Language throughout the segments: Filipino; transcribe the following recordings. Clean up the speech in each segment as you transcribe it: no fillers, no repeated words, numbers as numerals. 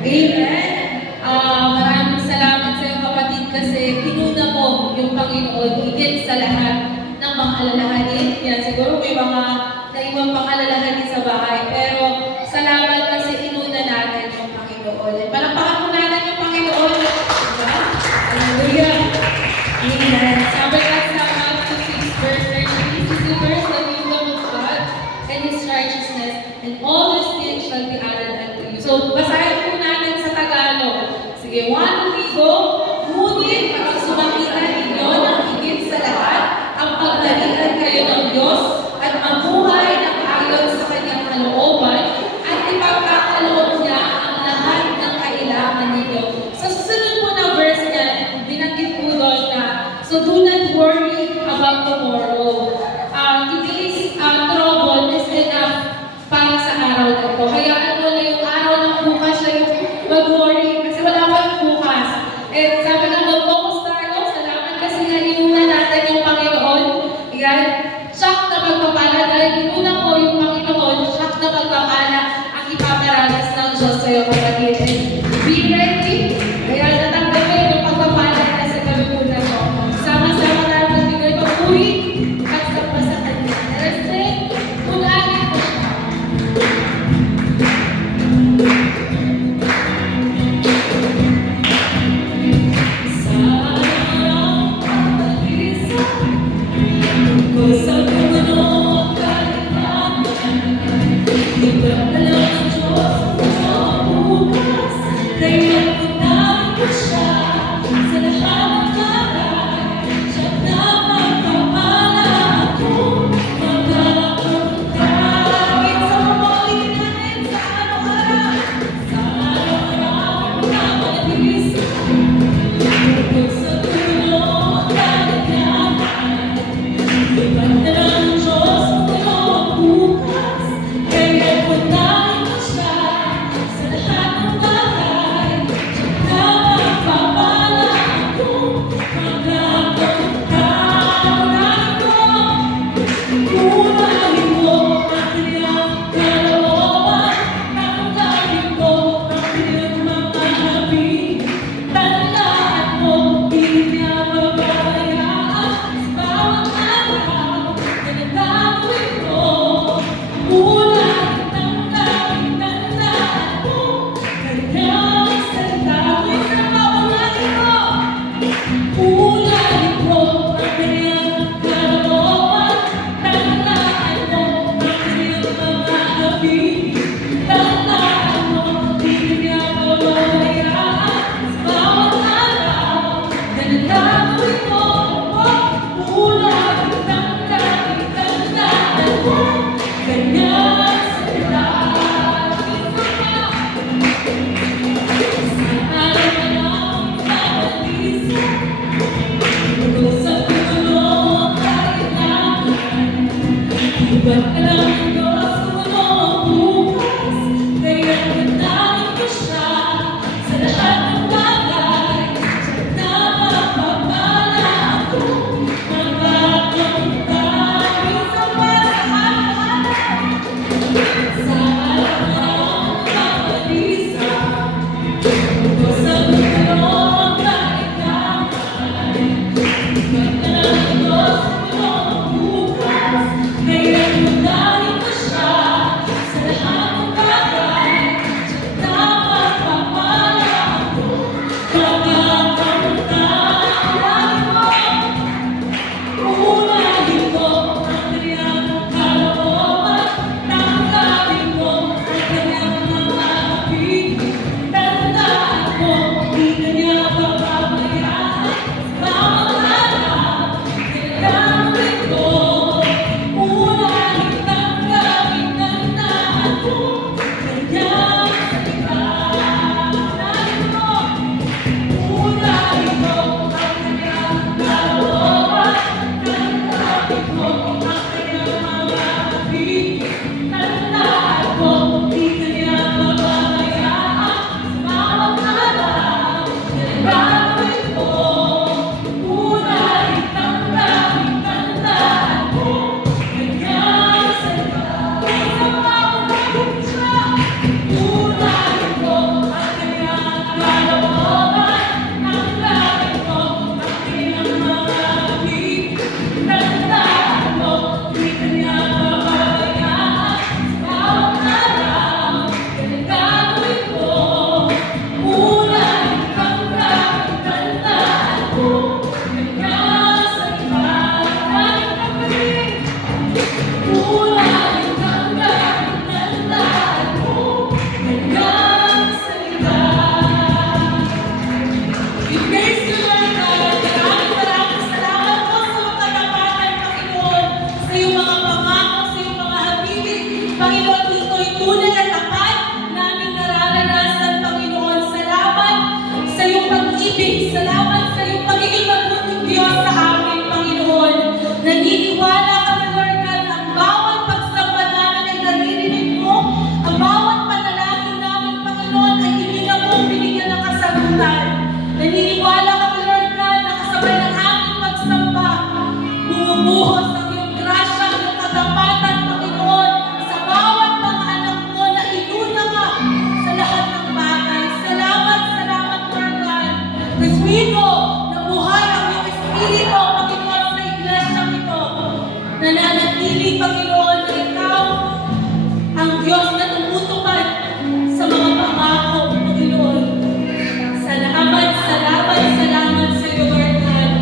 Amen. Maraming salamat sa iyo kapatid kasi pinuna mo yung Panginoon higit sa lahat ng mga alalahanin. Yan, siguro may mga naiwang pang alalahanin sa bahay. Pero salamat kasi inuna natin yung Panginoon. Palakpakan mo natin yung Panginoon. Diba? Hallelujah. Amen. Sabi ka sa Matthew 6 verse 33, "Seek ye first the kingdom of God and His righteousness, and all these things shall be added unto you." So, basahin po natin sa Tagalog. Sige, 1, 2, go. Ngunit pagsumakita ninyo ng higit sa lahat ang paghalikan kayo ng Diyos at mabuhay ng ayon sa kanyang kalooban at ipagkakaloob niya ang lahat ng kailangan ninyo. Sa susunod po na verse niya, binanggit Espiritu, nabuhay ang iyong Espiritu, Panginoon, sa iglesyang ito. Nananatili, Panginoon, na ikaw ang Diyos na tumutupad sa mga pangako, Panginoon. Salamat, salamat, salamat sa iyo, Lord God.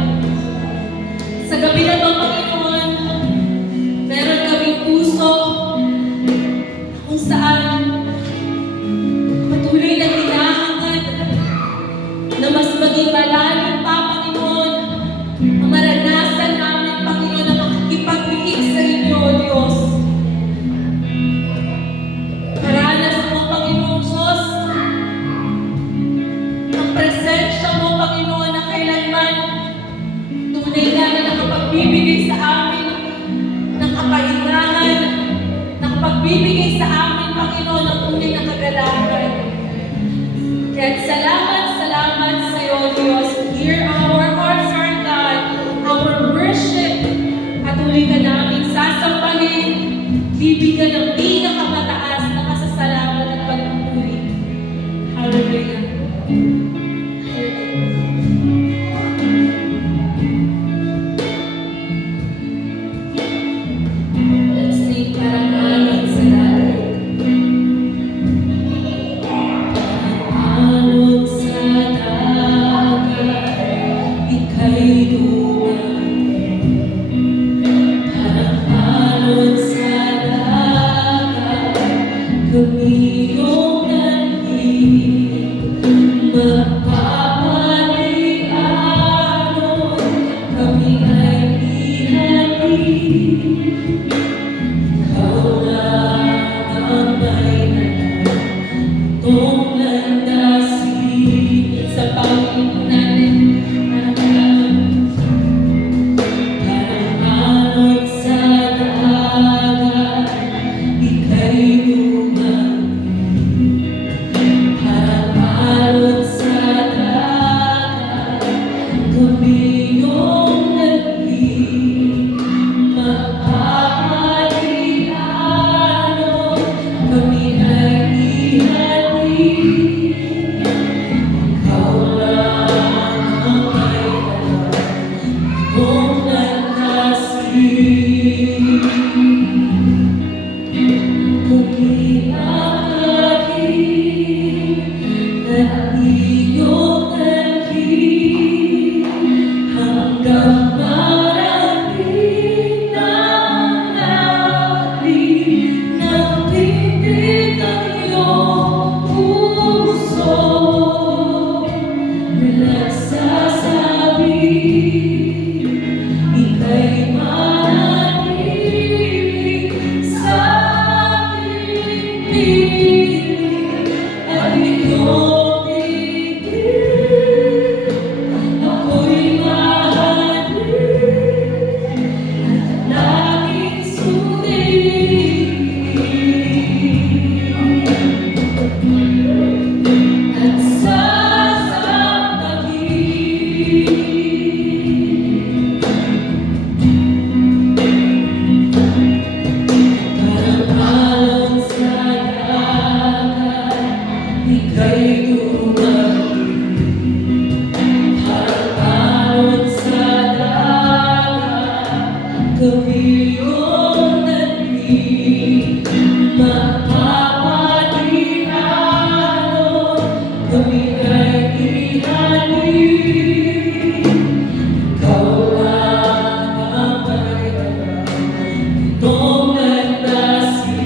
Sa gabi na ito, Panginoon, meron kaming puso kung saan patuloy na hinahangad na mas maging malalim pa, Panginoon, ang maranasan namin, Panginoon, na makikipag-liig sa inyo, O Diyos. Karanas mo, Panginoon Diyos, ang presensya mo, Panginoon, na kailanman tunay na nakapagbibigay sa amin ng kapahingahan, nakapagbibigay sa amin, Panginoon, ng tunay na kagalakan. Kaya salamat, salamat sa iyo, Diyos. Hear our hearts, our God, our worship. Patuloy ka namin sasambahin, bibigyan ng pinakamataas na pasasalamat at pagpupuri. Hallelujah. Let's sing parang alon sa dagat. Alon sa dagat, ika'y dumating. Parang alon sa dagat, kami iyong nandito. Magpapalianon, kami ay ihatid. Ikaw lang ang may itong landasin. Sa Panginoon natin, parang alon sa dagat, ika'y dumating. Parang alon sa dagat, kami iyong naging. Magpapalianon, kami ay ihatid. Ikaw lang ang may itong landasin. Kami akin at iyong dalhin hanggang marating ng natin ng titig ang iyong puso na nagsasabi, ika'y manatili sa aking piling at iyong titig. Ako'y mahalin at laging sundin at sasampakin. Parang alon sa dagat, ika'y dumating. Parang alon sa dagat, kami iyong nandito. Magpapalianon, kami ay ihatid. Ikaw lang ang may itong landasin.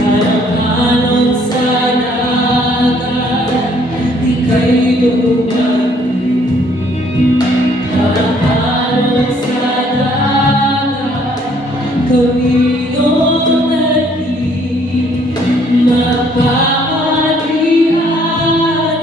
Parang alon sa dagat, ika'y dumating. Parang alon sa dagat, kami iyong nandito. Magpapalianon,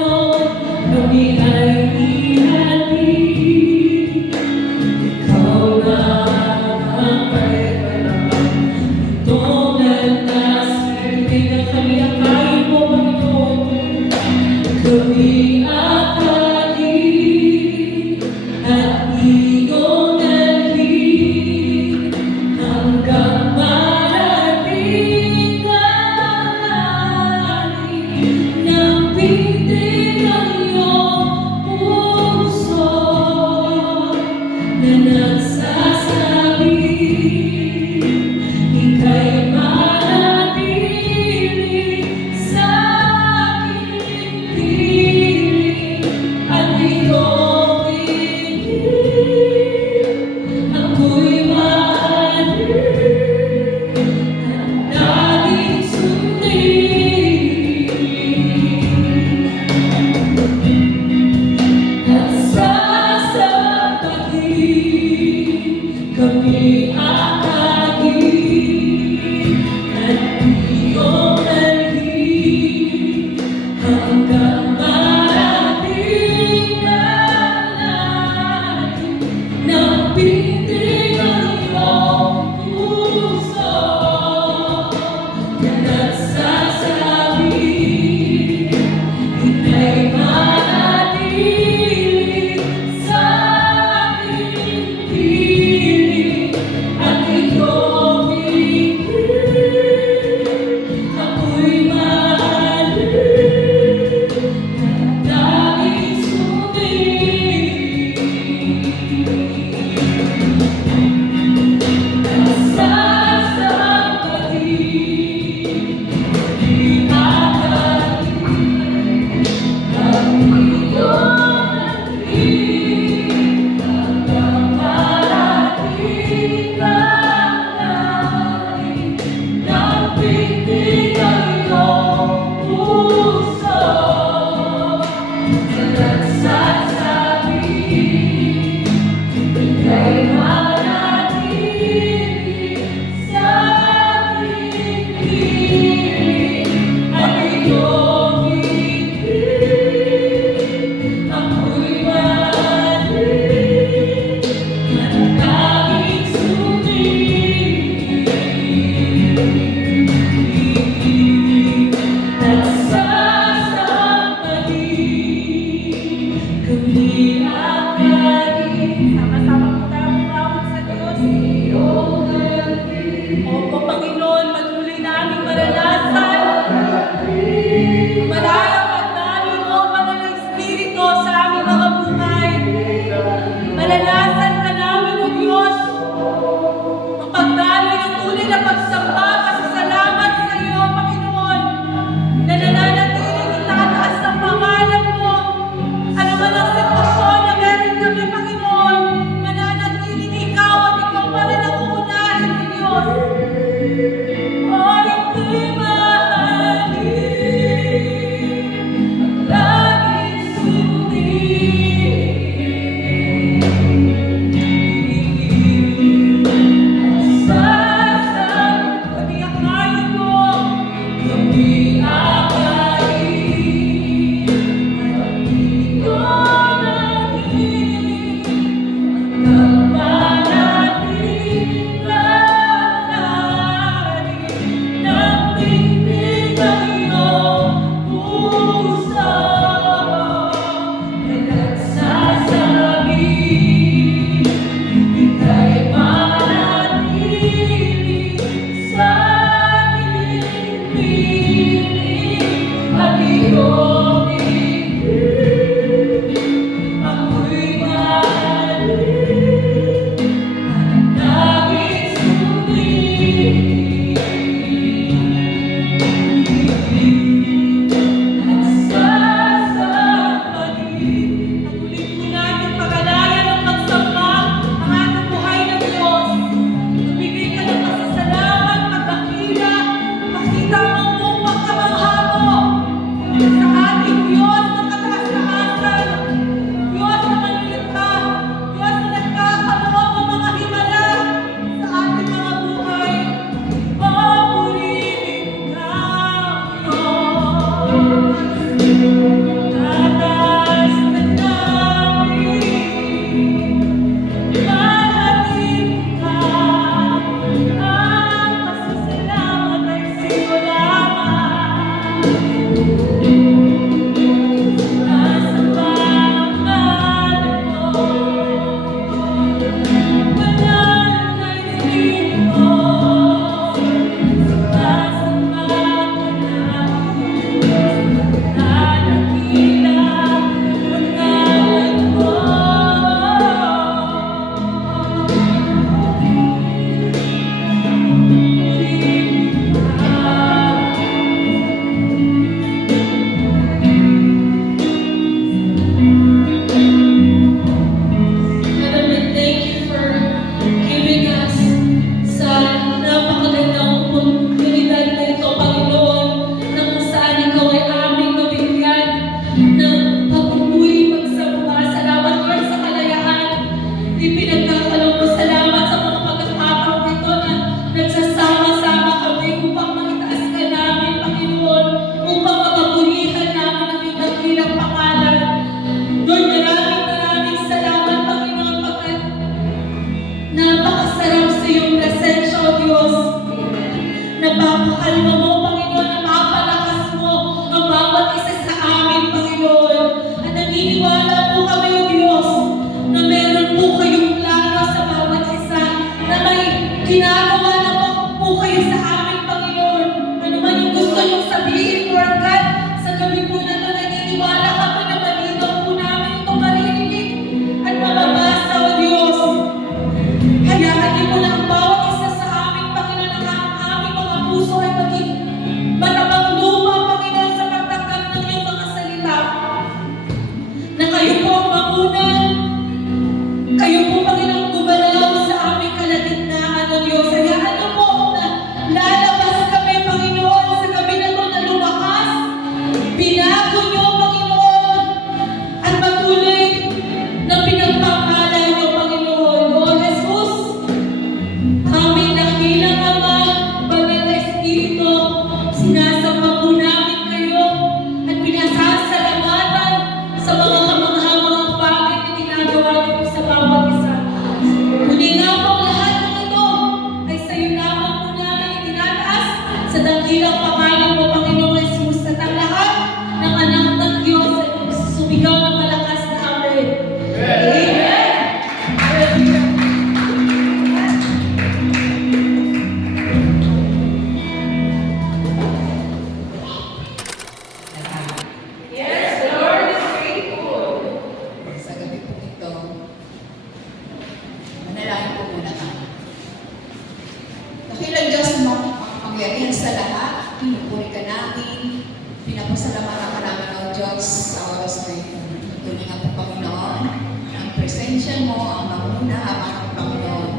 Pasalamatan ka namin, O Diyos, sa oras na ito. Tuloy nga po, Panginoon, ang presensya mo, ang mamuna, ang Panginoon,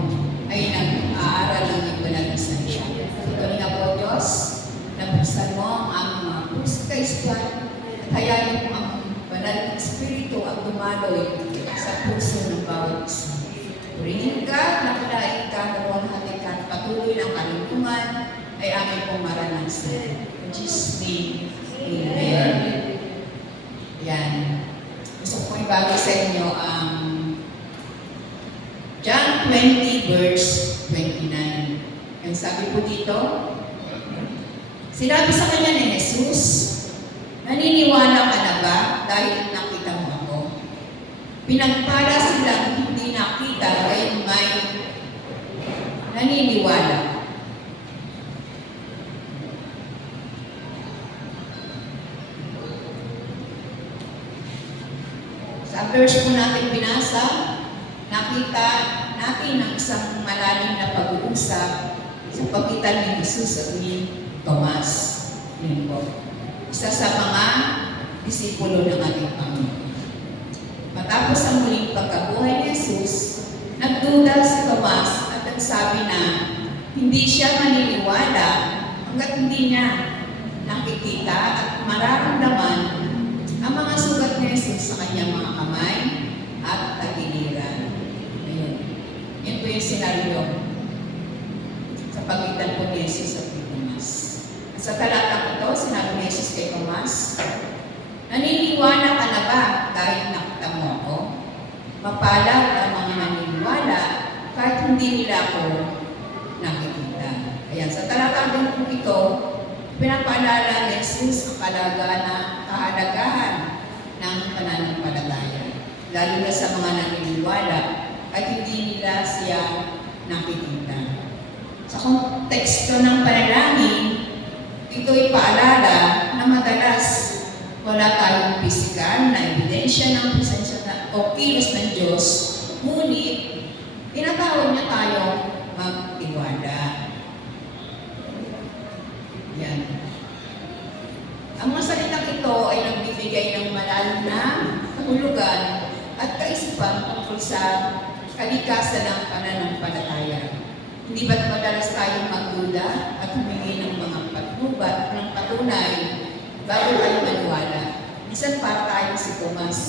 ay nag-aaral ng ibanal na salita. Tuloy nga po, Diyos, nabuksan mo ang aming mga puso kaispan, at hayain mo ang banal na Espiritu ang dumaloy sa puso ng bawat isa. Purihin ka, nakilain ka, naluwalhati ka, patuloy ng kaluntungan ay aming pong maranasan. In Jesus' name, Amen. Yan. Gusto ko ibagi sa inyo ang John 20 verse 29. Ang sabi po dito, sinabi sa kanya ni Jesus, naniniwala ka na ba dahil nakita mo ako? Pinagpala silang hindi nakita ay may naniniwala. Sa verse po natin binasa, nakita natin ang isang malalim na pag-uusap sa pagitan ni Jesus at ni Tomas. Yun po. Isa sa mga disipulo ng ating Panginoon. Matapos ang muling pagkabuhay ni Jesus, nagduda si Tomas at nagsabi na hindi siya maniniwala hanggat hindi niya nakikita at mararamdaman ang mga sugat ni Jesus sa kanyang mga kamay at tagiliran. Ayun. Yan po yung senaryo sa pagitan po ni Jesus at ni Tomas. At sa talatang ito, sinabi ni Jesus kay Tomas, naniniwala ka na ba dahil nakita mo ako? Mapalad ang mga naniniwala kahit hindi nila ako nakikita. Ayan, sa talatang ito, pinapaalala ni Jesus ang kahalagahan ng pananampalataya. Lalo na sa mga naniniwala at hindi nila siya nakikita. Sa konteksto ng panalangin, ito'y paalala na madalas wala tayong pisikal na ebidensya ng presensya o kilos ng Diyos, ngunit tinatawag niya tayong magtiwala. Yan. Ang mga salitang ito ay nagbibigay ng malalim na kahulugan at kaisipan tungkol sa kalikasan ng pananampalataya. Hindi ba't madalas tayong magduda at humingi ng mga patnubat ng patunay bago tayo maniwala? Minsan para tayong si Tomas,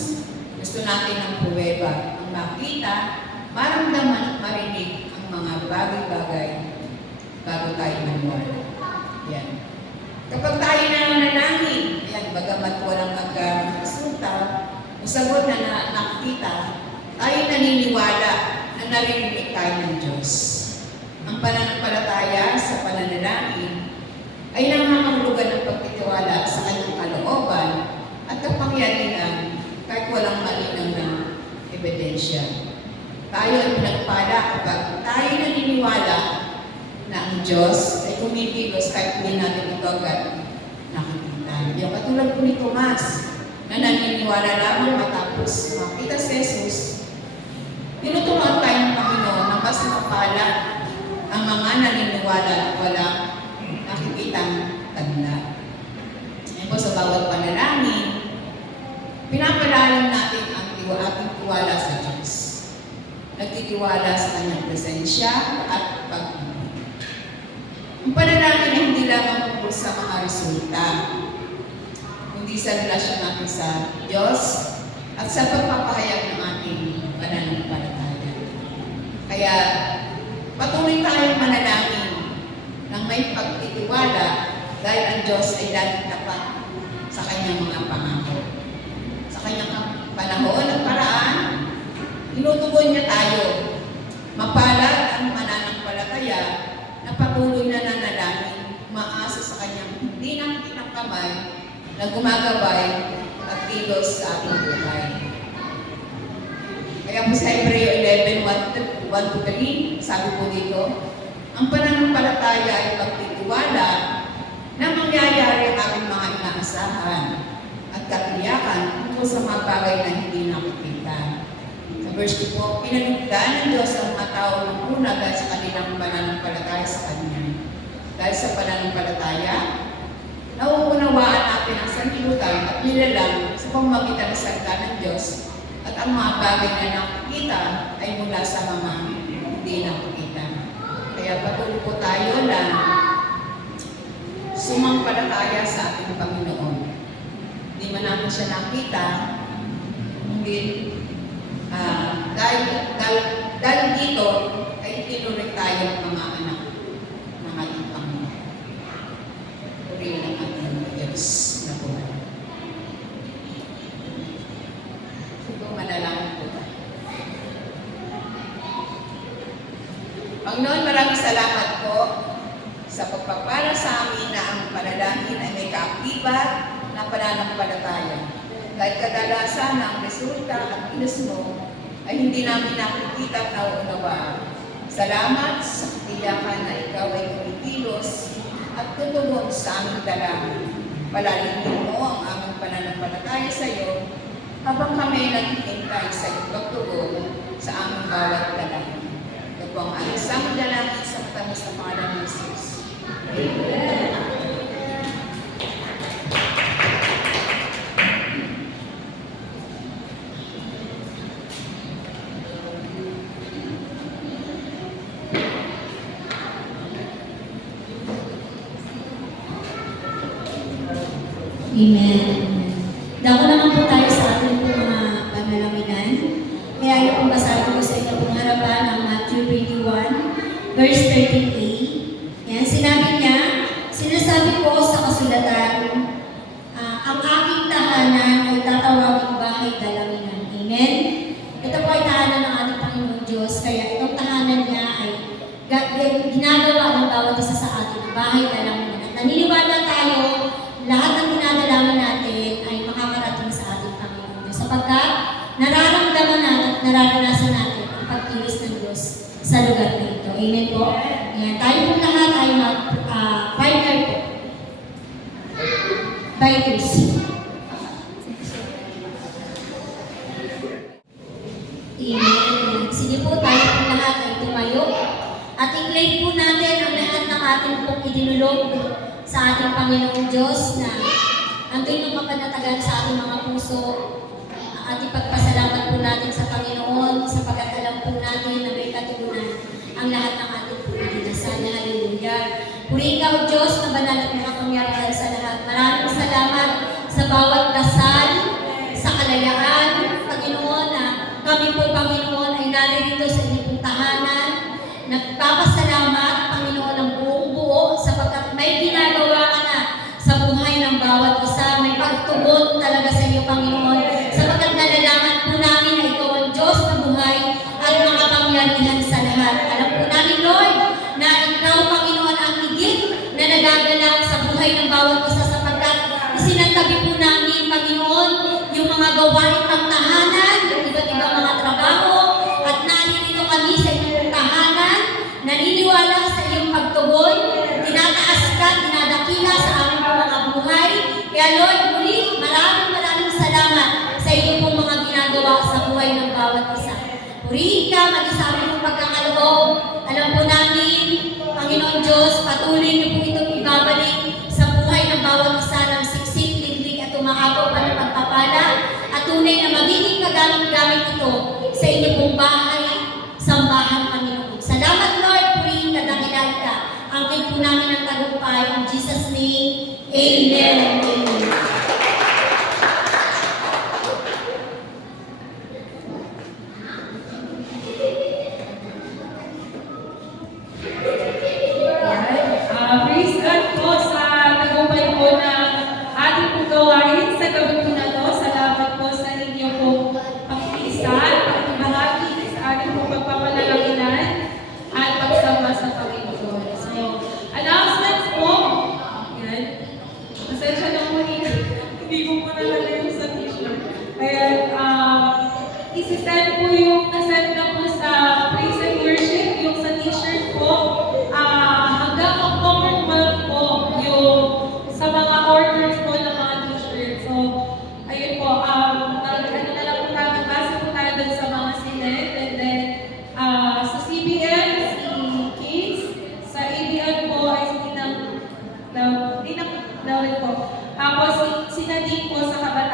gusto natin ng pruweba, ang makita, maramdaman at marinig ang mga bagay-bagay bago tayo maniwala. Yan. Kapag tayo nananalangin, yan, bagamat walang resulta, o sagot na nakikita, tayo naniniwala na naririnig tayo ng Diyos. Ang pananampalataya sa pananalangin ay nangangahulugan ng pagtitiwala sa kanyang kalooban at kapangyarihan kahit walang malinaw na ebidensya. Tayo ay pinagpala kapag tayo naniniwala na ang Diyos ay kumikilos kahit hindi natin ito agad nakikita. Yung katulad po ni Tomas na naniniwala lamang matapos makita si Jesus, tinuturuan tayo ng Panginoon na mas mapala ang mga naniniwala at wala nakikitang tanda. Ngayon po sa bawat panalangin, pinapalalim natin ang ating tiwala sa Diyos. Nagtitiwala sa kanyang presensya at pag-ibig. Ang panalangin ay hindi lamang tungkol sa mga resulta, kundi sa relasyon natin sa Diyos at sa pagpapahayag ng ating pananampalataya. Kaya patuloy tayong manalangin ng may pagtitiwala dahil ang Diyos ay laging tapat sa kanyang mga pangako. Sa kanyang panahon at paraan, tinutugon niya tayo. Mapalad ang mananampalataya na patuloy na nanalangin, umaasa sa kanyang hindi nakikitang kamay na gumagabay at kilos sa ating buhay. Kaya po sa Hebreo 11:1-3, sabi po dito, ang pananampalataya ay pagtitiwala na mangyayari ang ating mga inaasahan at katiyakan tungkol sa mga bagay na hindi nakikita. Sa verse 2 po, pinanugdaan ng Diyos ang mga tao ng una dahil sa kanilang pananampalataya sa Kanya. Dahil sa pananampalataya, nauunawaan natin ang sarili nilalang sa pamamagitan ng salita ng Diyos at ang mga bagay na nakikita ay mula sa mga hindi nakikita. Kaya patuloy po tayo na sumampalataya sa ating Panginoon. Hindi man natin siya nakita, hindi dahil dito ay tinuring tayo mga anak ng ating Panginoon. Purihin ang ating Diyos na buhay. Ito manalangin po tayo. Panginoon, maraming salamat po sa pagpapala sa amin na ang panalangin ay may kaakibat na pananampalataya. Dahil kadalasan ang resulta at kilos mo ay hindi namin nakikita at nauunawaan. Salamat sa katiyakan na ikaw ay kumikilos at tutugon sa aming dalangin. Palalimin mo ang aming pananampalataya sa iyo habang kami naghihintay sa iyong pagtugon sa aming bawat dalangin. Ito po ang aming samang dalangin sa matamis na pangalan ng Jesus. Amen. Amen. Dako naman po tayo sa ating po mga panalangin. Kaya ito pong basahin ko sa inyo pong harapan ang Matthew 21, verse 13a. Yan, sinabi niya, sinasabi ko sa kasulatan, ang aking tahanan ay tatawaging bahay dalanginan. Amen? Ito po ay tahanan ng ating Panginoon Diyos, kaya itong tahanan niya ay ginagawa ng bawat isa sa atin, bahay dalanginan. At naniniwala tayo, lahat ng dinadalangin natin ay makakarating sa ating Panginoon Diyos. Sapagkat nararamdaman natin at nararanasan natin ang pagkilos ng Diyos sa lugar na ito. Amen po? Ayan, tayo po lahat ay mag-partner po. By twos. Amen. Sige po, tayo po lahat ay tumayo. At i-claim po natin ang lahat ng ating pong idinulog sa ating Panginoong Diyos na andun yung kapanatagan sa ating mga puso at ipagpasalamat po natin sa Panginoon sapagkat alam po natin na may katugunan ang lahat ng ating pagdinasal. Hallelujah. Purihin ka o Diyos na banal at makapangyarihan sa lahat. Maraming salamat sa bawat dasal, sa kalayaan, Panginoon, na kami po, Panginoon, ay naririto sa inyong tahanan. Nagpapasalamat, Panginoon, ang buong buo sapagkat may ginagawa ka na sa buhay ng bawat isa. May pagtugon talaga sa iyo, Panginoon. Sapagkat nalalaman po namin na ikaw ang Diyos na buhay at makapangyarihan sa lahat. Alam po namin, Lord, na ikaw, Panginoon, ang higit na nagaganap sa buhay ng bawat isa sapagkat isinantabi po namin, Panginoon, yung mga gawain pang tahanan, yung iba't ibang mga trabaho, at naririto kami sa inyong tahanan, naniniwala sa iyong pagtugon, tinataas ka, dinadakila sa aming mga buhay. Kaya Lord, muli, maraming salamat sa iyong pong mga ginagawa sa buhay ng bawat isa. Purihin ka, mag-isa aming pagkakaloob. Alam po namin, Panginoon Diyos, patuloy niyo po itong ibabalik sa buhay ng bawat isa ng siksik, liglig at umaapaw pa ng pagpapala at tunay na magiging kagamit-gamit ito sa inyong pong bahay, sambahan, Panginoon. Salamat, Lord, purihin ka, dakilan ka. Angkin po namin ang tagumpay. In Jesus' name, Amen. Amen. Praise God po sa tagumpay po ng ating pong gawain sa gabi po na to. Salamat po sa inyo po pag-isa at pag-ibahagi sa ating pong pagpapalangaginan at pagsama sa Panginoon. So, announcements po. Yan. Pasensya na po hindi ko po nakalagay sa t-shirt. Ayan, isi-send po yung nasend na po sa praise and worship, yung sa t-shirt po. Hanggang October 12 po yung sa mga orders po ng mga t-shirt. So, ayun po, ano na lang po tayo, kasi po tayo dun sa mga sinet, and then sa CBM, si Kids, sa ABL po ay si Ninang Dawit po. Tapos si Nadine po sa Kabataan.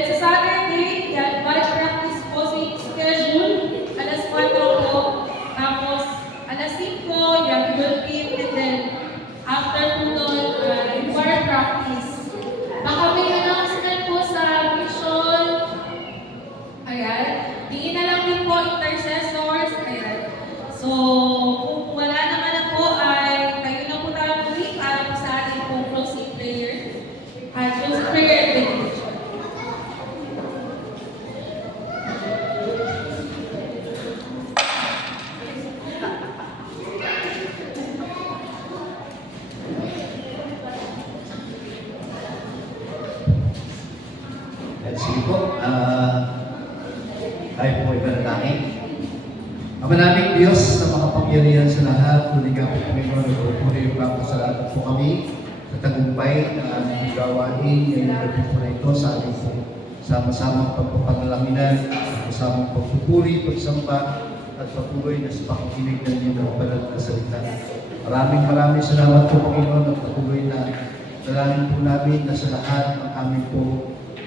Then sa Saturday, yan, band practice po sa schedule. Alas 4 po. Tapos, alas 5, yan, will be. And then, after po doon, yung bar practice. Baka may announcement po sa mission. Ayan. Tingin na lang din po intercessors. Ayan. So, kung wala naman na po ay tayo na po tayo muli para po sa ating pong closing prayer. Closing prayer and benediction. At sige po, tayo po ay manalangin. Ama naming Diyos na makapangyarihan sa lahat, tuligan po Panginoon, nagpupuri yung bangko sa lahat po kami sa tagumpay na aming gawain ngayong gabi po na ito sa ating po sama-samang pagpapanalaminan, kasamang pagpupuri, pagsamba, at patuloy na sa pakikinig ng iyong banal na salita. Maraming salamat po Panginoon at patuloy na dalangin po namin na sa lahat ng aming po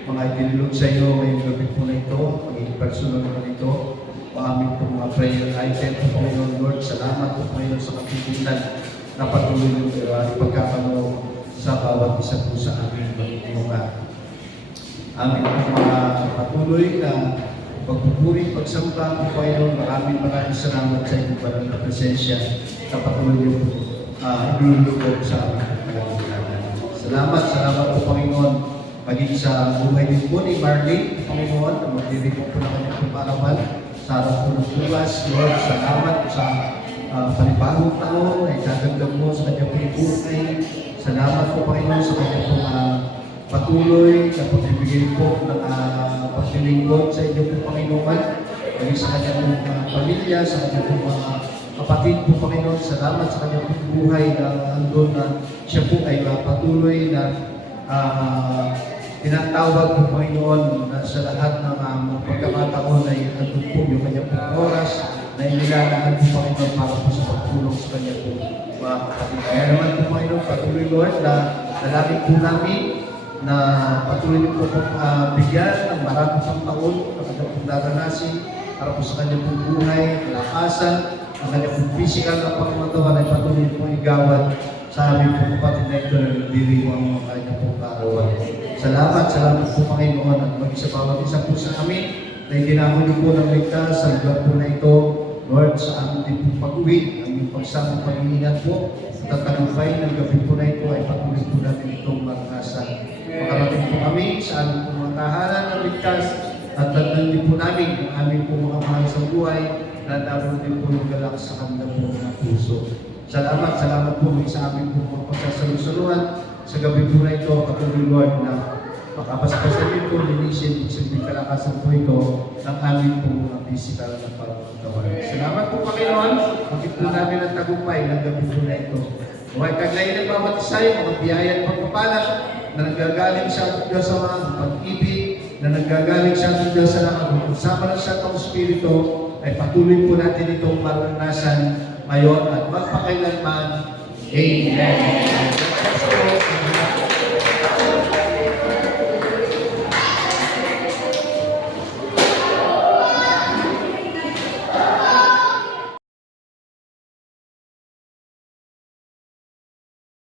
mga idinulog sa iyo ngayong gabi po na ito, maging personal naman ito, aming po mga prayer item po Panginoon Lord. Salamat po Panginoon sa katipunan na patuloy yung ipagkakano sa bawat isa po sa aming mga aming mga patuloy na pagpupuri, pagsamba po Panginoon. Maraming salamat sa inyong banal na presensya na patuloy yung inulog sa aming pagkakano. Salamat po Panginoon. Maging sa buhay din po ni Marlene, Panginoon, na magdirigong po na kanyang pumarawan sa araw po ng bukas. Lord, salamat sa panibagong taon na itagagdag mo sa kanyang buhay. Salamat po, Panginoon, sa kanyang po patuloy na pagbibigay po ng paglilingkod sa inyo po, Panginoon. Maging sa kanyang pamilya, sa kanyang po mga kapatid po, Panginoon. Salamat sa kanyang po buhay na andun na siya po ay patuloy na tinatawag po Panginoon na sa lahat ng pagkakataon ay andun po yung kanyang pong oras na inilalaan po Panginoon para po sa pagtulong sa kanyang po mga kapatid. Kaya naman po Panginoon, patuloy Lord na dalangin po namin na patuloy niyo po bigyan ng marami pang taon na kanyang pong daranasin para po sa kanyang pong buhay, kalakasan, ang kanyang pong physical na pangmatawan ay patuloy po igawad sa aming po kapatid na ito na nagdiriwang ang kanyang pong kaarawan. Salamat po Panginoon at mag-isa bawat isa po sa amin na itinahuli po ng ligtas sa lugar po na ito. Lord, sa aming din pong pag-uwi, aming pagsamang pag-iingat po at ang tagumpay ng gabi po na ito ay patuloy po natin itong maranasan. Makarating po kami sa aming pong mga tahanan ng ligtas at tandaan din po namin ang aming pong mga mahal sa buhay na dapat din po yung galak sa kanilang po mga puso. Salamat po sa aming po mga pagsasalusaluhan sa gabi po na ito, patuloy Lord na makapaspasan ito, linisin, silbing kalakasan po ito ng aming po mga physical na pagkatawan. Salamat po Panginoon, maging po namin ang tagumpay ng gabi po na ito. Huwag kaglayin ng bawat isa yung mga biyaya at pagpapalat na nanggagaling sa ating Diyos sa mga pag-ibig, na nanggagaling sa ating Diyos sa lahat. Kasama ng Santong Espiritu ay patuloy po natin itong maranasan ngayon at magpakailanman. Amen.